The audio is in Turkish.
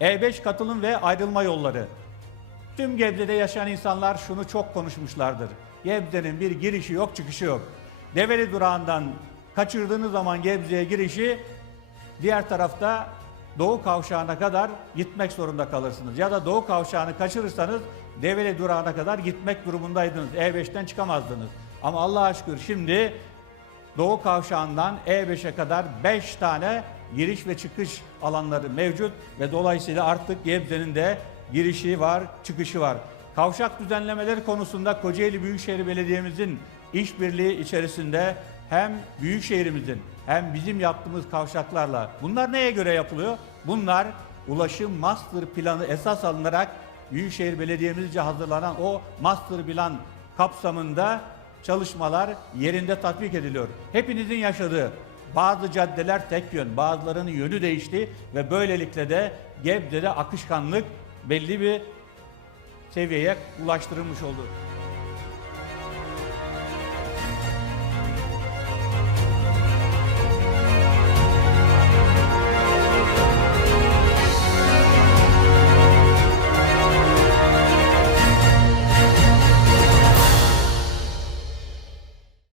E5 katılım ve ayrılma yolları. Tüm Gebze'de yaşayan insanlar şunu çok konuşmuşlardır. Gebze'nin bir girişi yok, çıkışı yok. Develi durağından kaçırdığınız zaman Gebze'ye girişi diğer tarafta Doğu Kavşağı'na kadar gitmek zorunda kalırsınız. Ya da Doğu Kavşağı'nı kaçırırsanız Develi durağına kadar gitmek durumundaydınız. E5'ten çıkamazdınız. Ama Allah'a şükür şimdi Doğu Kavşağı'ndan E5'e kadar 5 tane giriş ve çıkış alanları mevcut ve dolayısıyla artık Gebze'nin de girişi var, çıkışı var. Kavşak düzenlemeleri konusunda Kocaeli Büyükşehir Belediye'mizin işbirliği içerisinde hem Büyükşehir'imizin hem bizim yaptığımız kavşaklarla bunlar neye göre yapılıyor? Bunlar ulaşım master planı esas alınarak Büyükşehir Belediye'mizce hazırlanan o master plan kapsamında çalışmalar yerinde tatbik ediliyor. Hepinizin yaşadığı bazı caddeler tek yön, bazılarının yönü değişti ve böylelikle de Gebze'de akışkanlık belli bir seviyeye ulaştırılmış oldu.